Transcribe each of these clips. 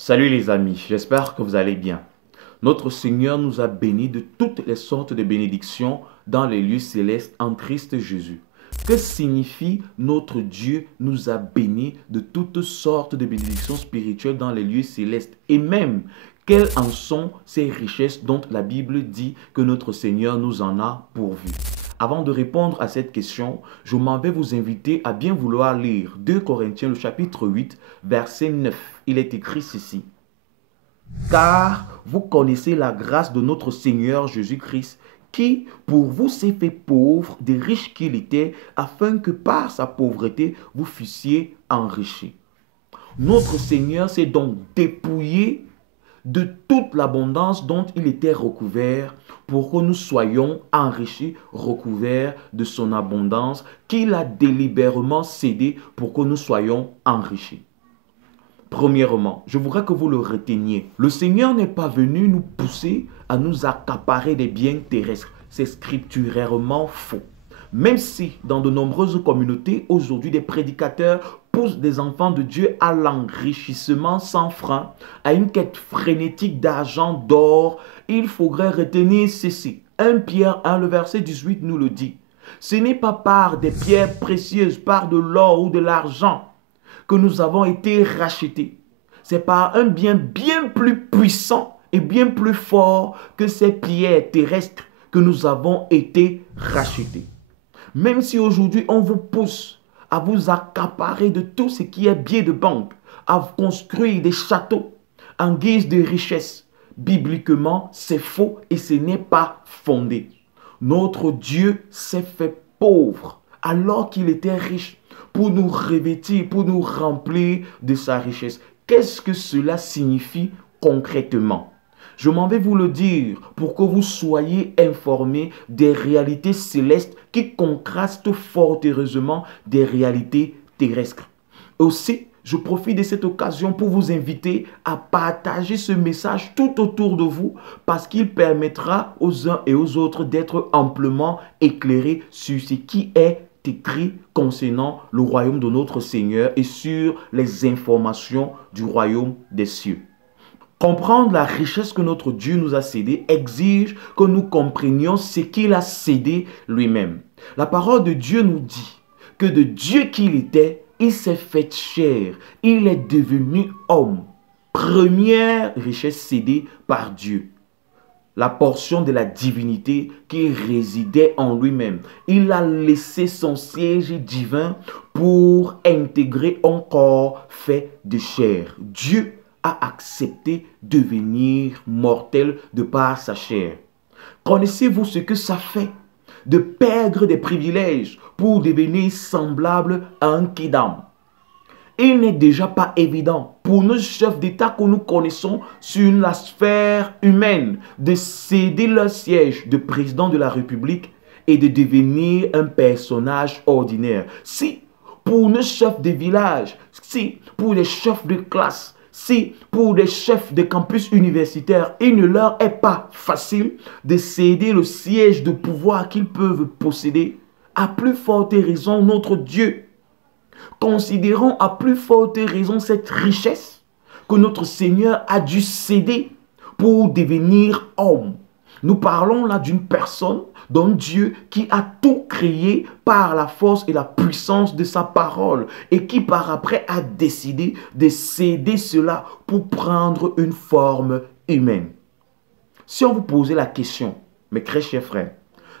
Salut les amis, j'espère que vous allez bien. Notre Seigneur nous a bénis de toutes les sortes de bénédictions dans les lieux célestes en Christ Jésus. Que signifie notre Dieu nous a bénis de toutes sortes de bénédictions spirituelles dans les lieux célestes? Et même, quelles en sont ces richesses dont la Bible dit que notre Seigneur nous en a pourvu? Avant de répondre à cette question, je m'en vais vous inviter à bien vouloir lire 2 Corinthiens, le chapitre 8, verset 9. Il est écrit ceci. Car vous connaissez la grâce de notre Seigneur Jésus-Christ, qui pour vous s'est fait pauvre, des riches qu'il était, afin que par sa pauvreté vous fussiez enrichis. Notre Seigneur s'est donc dépouillé de toute l'abondance dont il était recouvert pour que nous soyons enrichis, recouverts de son abondance qu'il a délibérément cédé pour que nous soyons enrichis. Premièrement, je voudrais que vous le reteniez. Le Seigneur n'est pas venu nous pousser à nous accaparer des biens terrestres. C'est scripturairement faux. Même si dans de nombreuses communautés, aujourd'hui, des prédicateurs poussent des enfants de Dieu à l'enrichissement sans frein, à une quête frénétique d'argent, d'or, il faudrait retenir ceci. 1 Pierre 1, le verset 18 nous le dit. Ce n'est pas par des pierres précieuses, par de l'or ou de l'argent que nous avons été rachetés. C'est par un bien bien plus puissant et bien plus fort que ces pierres terrestres que nous avons été rachetés. Même si aujourd'hui on vous pousse à vous accaparer de tout ce qui est billet de banque, à construire des châteaux en guise de richesse, bibliquement c'est faux et ce n'est pas fondé. Notre Dieu s'est fait pauvre alors qu'il était riche pour nous revêtir, pour nous remplir de sa richesse. Qu'est-ce que cela signifie concrètement? Je m'en vais vous le dire pour que vous soyez informés des réalités célestes qui contrastent fort heureusement des réalités terrestres. Aussi, je profite de cette occasion pour vous inviter à partager ce message tout autour de vous parce qu'il permettra aux uns et aux autres d'être amplement éclairés sur ce qui est écrit concernant le royaume de notre Seigneur et sur les informations du royaume des cieux. Comprendre la richesse que notre Dieu nous a cédée exige que nous comprenions ce qu'il a cédé lui-même. La parole de Dieu nous dit que de Dieu qu'il était, il s'est fait chair, il est devenu homme. Première richesse cédée par Dieu. La portion de la divinité qui résidait en lui-même. Il a laissé son siège divin pour intégrer un corps fait de chair. Dieu a accepté de devenir mortel de par sa chair. Connaissez-vous ce que ça fait de perdre des privilèges pour devenir semblable à un kidam? Il n'est déjà pas évident pour nos chefs d'État que nous connaissons sur la sphère humaine de céder leur siège de président de la République et de devenir un personnage ordinaire. Si pour nos chefs de village, si pour les chefs de classe, si pour les chefs de campus universitaires, il ne leur est pas facile de céder le siège de pouvoir qu'ils peuvent posséder, à plus forte raison notre Dieu. Considérons à plus forte raison cette richesse que notre Seigneur a dû céder pour devenir homme. Nous parlons là d'une personne, d'un Dieu qui a tout créé par la force et la puissance de sa parole et qui par après a décidé de céder cela pour prendre une forme humaine. Si on vous posait la question, mes très chers frères,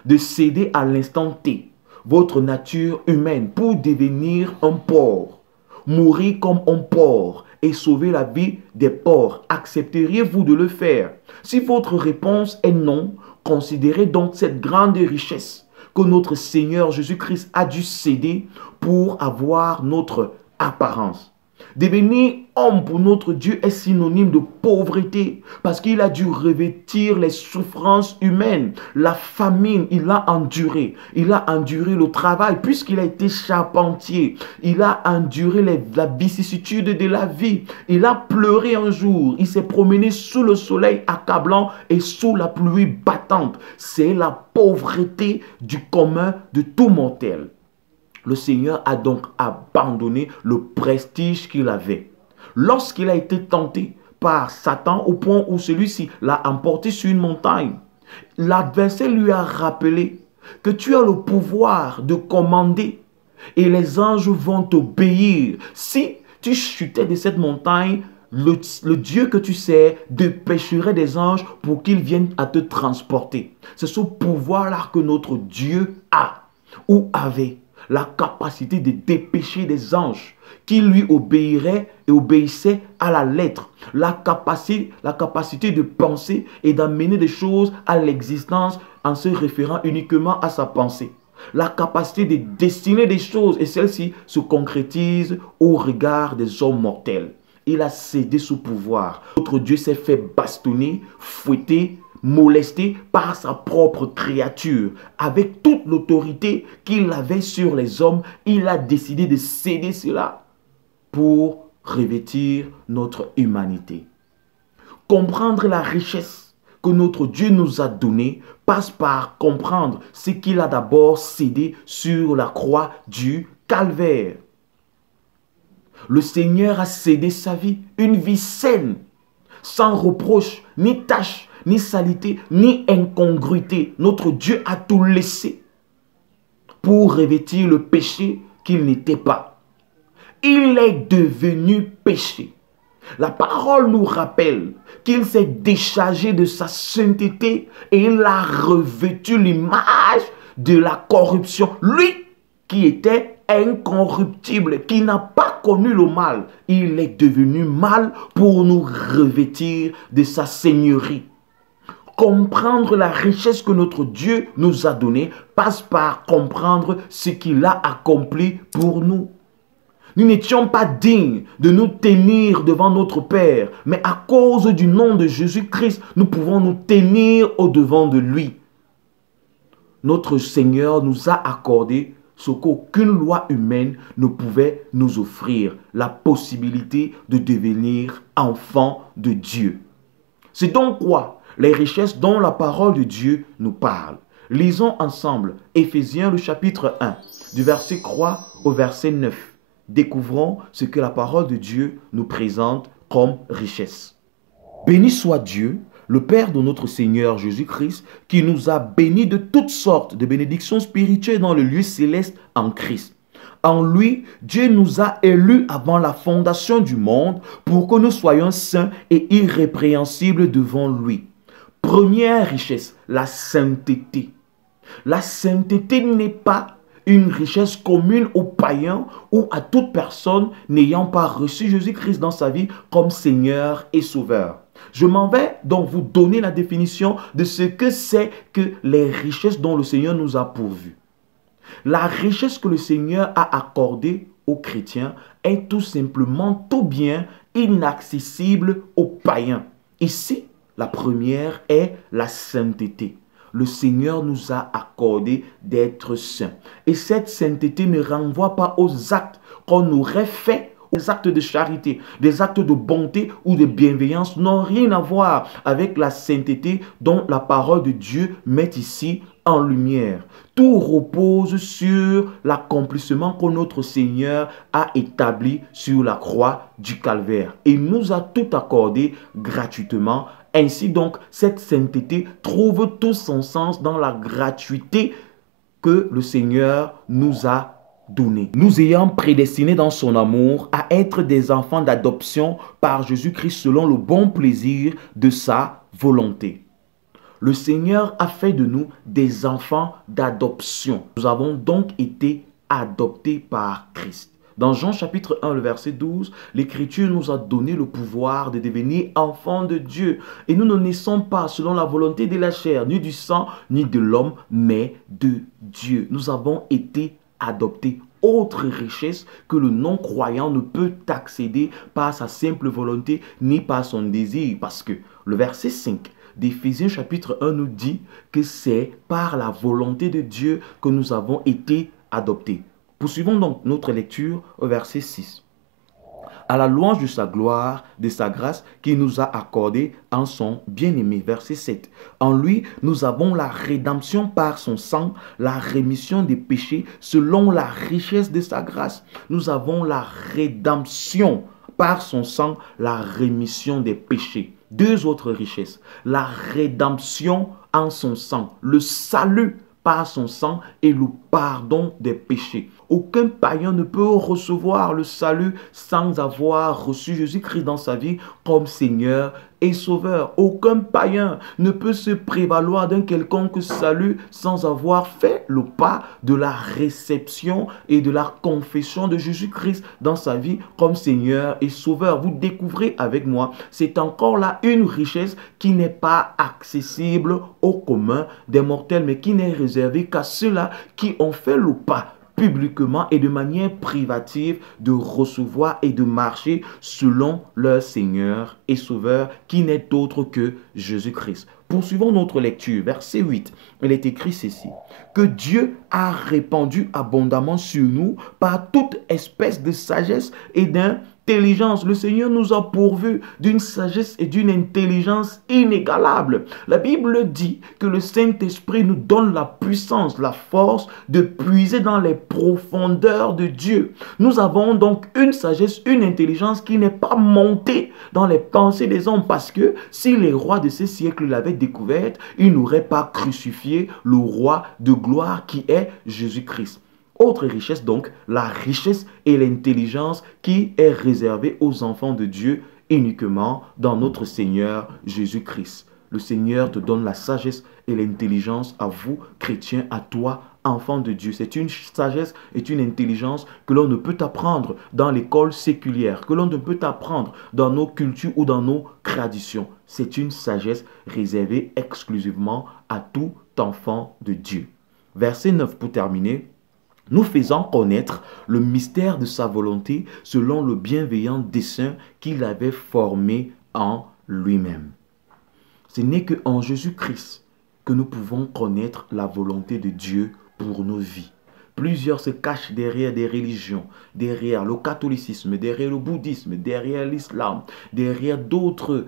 de céder à l'instant T votre nature humaine pour devenir un porc, mourir comme un porc et sauver la vie des porcs, accepteriez-vous de le faire? Si votre réponse est non, considérez donc cette grande richesse que notre Seigneur Jésus-Christ a dû céder pour avoir notre apparence. Devenir homme pour notre Dieu est synonyme de pauvreté parce qu'il a dû revêtir les souffrances humaines, la famine, il a enduré. Il a enduré le travail puisqu'il a été charpentier. Il a enduré la vicissitude de la vie. Il a pleuré un jour. Il s'est promené sous le soleil accablant et sous la pluie battante. C'est la pauvreté du commun de tout mortel. Le Seigneur a donc abandonné le prestige qu'il avait. Lorsqu'il a été tenté par Satan au point où celui-ci l'a emporté sur une montagne. L'adversaire lui a rappelé que tu as le pouvoir de commander et les anges vont t'obéir. Si tu chutais de cette montagne, le Dieu que tu sais dépêcherait des anges pour qu'ils viennent à te transporter. C'est ce pouvoir-là que notre Dieu a ou avait la capacité de dépêcher des anges qui lui obéiraient et obéissaient à la lettre. La capacité de penser et d'amener des choses à l'existence en se référant uniquement à sa pensée. La capacité de destiner des choses et celle-ci se concrétise au regard des hommes mortels. Il a cédé ce pouvoir. Notre Dieu s'est fait bastonner, fouetter, molesté par sa propre créature. Avec toute l'autorité qu'il avait sur les hommes, il a décidé de céder cela pour revêtir notre humanité. Comprendre la richesse que notre Dieu nous a donnée passe par comprendre ce qu'il a d'abord cédé sur la croix du calvaire. Le Seigneur a cédé sa vie, une vie saine, sans reproche, ni tache, ni saleté, ni incongruité. Notre Dieu a tout laissé pour revêtir le péché qu'il n'était pas. Il est devenu péché. La parole nous rappelle qu'il s'est déchargé de sa sainteté et il a revêtu l'image de la corruption. Lui qui était incorruptible, qui n'a pas connu le mal, il est devenu mal pour nous revêtir de sa seigneurie. Comprendre la richesse que notre Dieu nous a donnée passe par comprendre ce qu'il a accompli pour nous. Nous n'étions pas dignes de nous tenir devant notre Père, mais à cause du nom de Jésus-Christ, nous pouvons nous tenir au-devant de lui. Notre Seigneur nous a accordé ce qu'aucune loi humaine ne pouvait nous offrir, la possibilité de devenir enfant de Dieu. C'est donc quoi les richesses dont la parole de Dieu nous parle. Lisons ensemble Éphésiens le chapitre 1, du verset 3 au verset 9. Découvrons ce que la parole de Dieu nous présente comme richesse. Béni soit Dieu, le Père de notre Seigneur Jésus-Christ, qui nous a bénis de toutes sortes de bénédictions spirituelles dans le lieu céleste en Christ. En lui, Dieu nous a élus avant la fondation du monde pour que nous soyons saints et irrépréhensibles devant lui. Première richesse, la sainteté. La sainteté n'est pas une richesse commune aux païens ou à toute personne n'ayant pas reçu Jésus-Christ dans sa vie comme Seigneur et Sauveur. Je m'en vais donc vous donner la définition de ce que c'est que les richesses dont le Seigneur nous a pourvus. La richesse que le Seigneur a accordée aux chrétiens est tout simplement tout bien inaccessible aux païens. Ici, la première est la sainteté. Le Seigneur nous a accordé d'être saints. Et cette sainteté ne renvoie pas aux actes qu'on aurait faits, aux actes de charité, des actes de bonté ou de bienveillance n'ont rien à voir avec la sainteté dont la parole de Dieu met ici en lumière. Tout repose sur l'accomplissement que notre Seigneur a établi sur la croix du calvaire. Il nous a tout accordé gratuitement. Ainsi donc, cette sainteté trouve tout son sens dans la gratuité que le Seigneur nous a donnée. Nous ayant prédestinés dans son amour à être des enfants d'adoption par Jésus-Christ selon le bon plaisir de sa volonté. Le Seigneur a fait de nous des enfants d'adoption. Nous avons donc été adoptés par Christ. Dans Jean chapitre 1, le verset 12, l'Écriture nous a donné le pouvoir de devenir enfants de Dieu. Et nous ne naissons pas selon la volonté de la chair, ni du sang, ni de l'homme, mais de Dieu. Nous avons été adoptés. Autre richesse que le non-croyant ne peut accéder par sa simple volonté, ni par son désir. Parce que le verset 5 d'Éphésiens chapitre 1 nous dit que c'est par la volonté de Dieu que nous avons été adoptés. Poursuivons donc notre lecture au verset 6. À la louange de sa gloire, de sa grâce qu'il nous a accordée en son bien-aimé. Verset 7. En lui, nous avons la rédemption par son sang, la rémission des péchés selon la richesse de sa grâce. Nous avons la rédemption par son sang la rémission des péchés. Deux autres richesses, la rédemption en son sang, le salut par son sang et le pardon des péchés. Aucun païen ne peut recevoir le salut sans avoir reçu Jésus-Christ dans sa vie comme Seigneur et Sauveur. Aucun païen ne peut se prévaloir d'un quelconque salut sans avoir fait le pas de la réception et de la confession de Jésus-Christ dans sa vie comme Seigneur et Sauveur. Vous découvrez avec moi, c'est encore là une richesse qui n'est pas accessible au commun des mortels, mais qui n'est réservée qu'à ceux-là qui ont fait le pas publiquement et de manière privative de recevoir et de marcher selon leur Seigneur et Sauveur qui n'est autre que Jésus-Christ. Poursuivons notre lecture, verset 8. Il est écrit ceci, que Dieu a répandu abondamment sur nous par toute espèce de sagesse et d'intelligence. Le Seigneur nous a pourvus d'une sagesse et d'une intelligence inégalables. La Bible dit que le Saint-Esprit nous donne la puissance, la force de puiser dans les profondeurs de Dieu. Nous avons donc une sagesse, une intelligence qui n'est pas montée dans les pensées des hommes, parce que si les rois de ce siècle l'avaient découverte, ils n'auraient pas crucifié le roi de gloire qui est Jésus-Christ. Autre richesse donc, la richesse et l'intelligence qui est réservée aux enfants de Dieu uniquement dans notre Seigneur Jésus-Christ. Le Seigneur te donne la sagesse et l'intelligence à vous, chrétiens, à toi, enfants de Dieu. C'est une sagesse et une intelligence que l'on ne peut apprendre dans l'école séculière, que l'on ne peut apprendre dans nos cultures ou dans nos traditions. C'est une sagesse réservée exclusivement à tout enfant de Dieu. Verset 9 pour terminer. Nous faisant connaître le mystère de sa volonté selon le bienveillant dessein qu'il avait formé en lui-même. Ce n'est qu'en Jésus-Christ que nous pouvons connaître la volonté de Dieu pour nos vies. Plusieurs se cachent derrière des religions, derrière le catholicisme, derrière le bouddhisme, derrière l'islam, derrière d'autres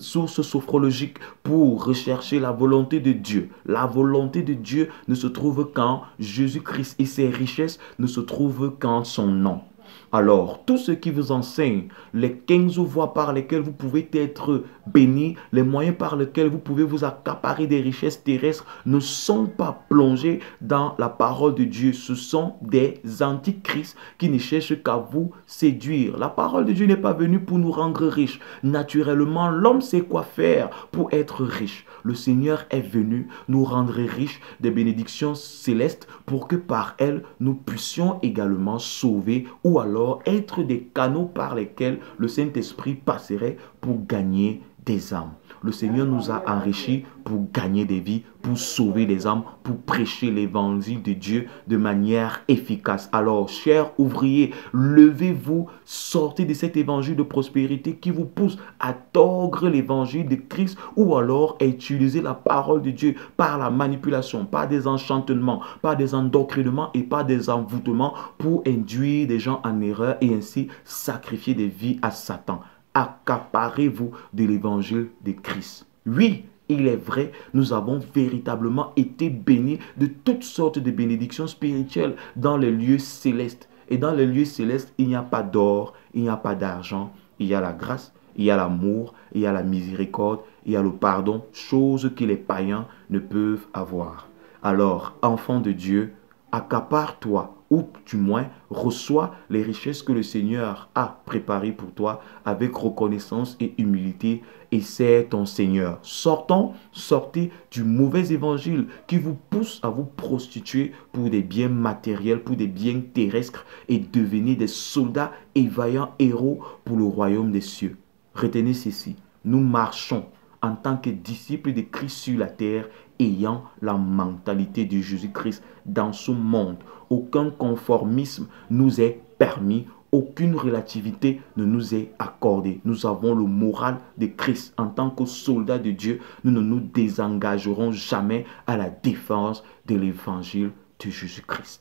sources sophrologiques pour rechercher la volonté de Dieu. La volonté de Dieu ne se trouve qu'en Jésus-Christ et ses richesses ne se trouvent qu'en son nom. Alors, tous ceux qui vous enseignent les 15 voies par lesquelles vous pouvez être bénis, les moyens par lesquels vous pouvez vous accaparer des richesses terrestres ne sont pas plongés dans la parole de Dieu. Ce sont des antichrists qui ne cherchent qu'à vous séduire. La parole de Dieu n'est pas venue pour nous rendre riches. Naturellement, l'homme sait quoi faire pour être riche. Le Seigneur est venu nous rendre riches des bénédictions célestes pour que par elles, nous puissions également sauver ou alors être des canaux par lesquels le Saint-Esprit passerait pour gagner des âmes. Le Seigneur nous a enrichis pour gagner des vies, pour sauver des âmes, pour prêcher l'évangile de Dieu de manière efficace. Alors, chers ouvriers, levez-vous, sortez de cet évangile de prospérité qui vous pousse à tordre l'évangile de Christ ou alors à utiliser la parole de Dieu par la manipulation, par des enchantements, par des endoctrinements et par des envoûtements pour induire des gens en erreur et ainsi sacrifier des vies à Satan. Accaparez-vous de l'évangile de Christ. Oui, il est vrai, nous avons véritablement été bénis de toutes sortes de bénédictions spirituelles dans les lieux célestes. Et dans les lieux célestes, il n'y a pas d'or, il n'y a pas d'argent, il y a la grâce, il y a l'amour, il y a la miséricorde, il y a le pardon, choses que les païens ne peuvent avoir. Alors, enfant de Dieu, accapare-toi, ou du moins reçois les richesses que le Seigneur a préparées pour toi avec reconnaissance et humilité, et c'est ton Seigneur. Sortez du mauvais évangile qui vous pousse à vous prostituer pour des biens matériels, pour des biens terrestres, et devenez des soldats et vaillants héros pour le royaume des cieux. Retenez ceci, nous marchons en tant que disciples de Christ sur la terre, ayant la mentalité de Jésus-Christ dans ce monde. Aucun conformisme nous est permis, aucune relativité ne nous est accordée. Nous avons le moral de Christ. En tant que soldats de Dieu, nous ne nous désengagerons jamais à la défense de l'évangile de Jésus-Christ.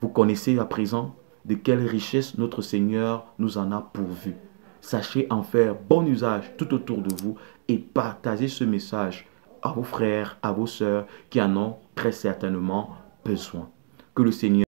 Vous connaissez à présent de quelle richesse notre Seigneur nous en a pourvu. Sachez en faire bon usage tout autour de vous et partagez ce message à vos frères, à vos sœurs qui en ont très certainement besoin. Que le Seigneur